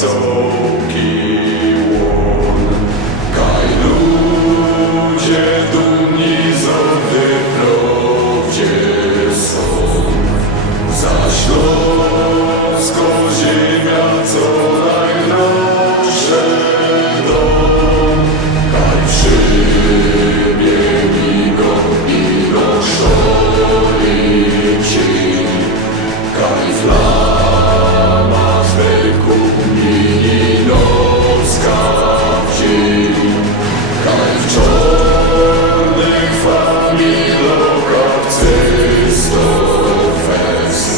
cołki łon. Kaj ludzie dumni z owdy wprawdzie są. Za Śląsko ziemia, co najdroższe dom. Kaj przybiegli go i roszczoli księg. Kaj flama z beku milinowska w dzień. Kaj w czarnych familokach cysto fest.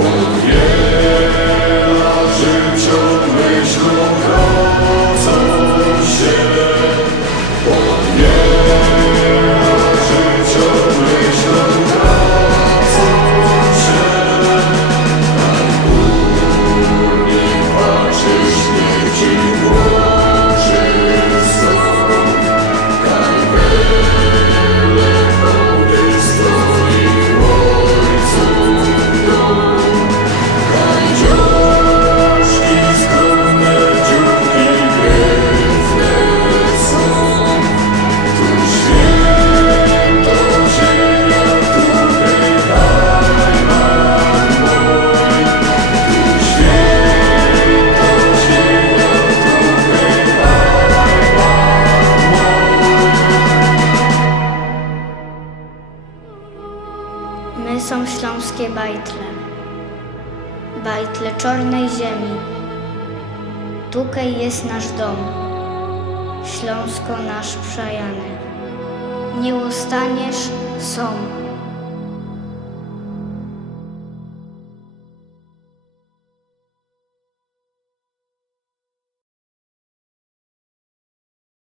Od wiela życia myślą wracą się. Od wiela życia myślą wracą się. Kaj górnik patrzy, śmieci włączy są. Kaj welek wody stoi ojcu dom. Kaj dziążki skromne, dzióbki gryfne są. Tu święto ziemia, tutaj Kajmak mój. Tu święto ziemia, tutaj Kajmak mój. My są śląskie bajtle, bajtle czarnej ziemi. Tukej jest nasz dom, Śląsko nasz przajany. Nie ustaniesz, są.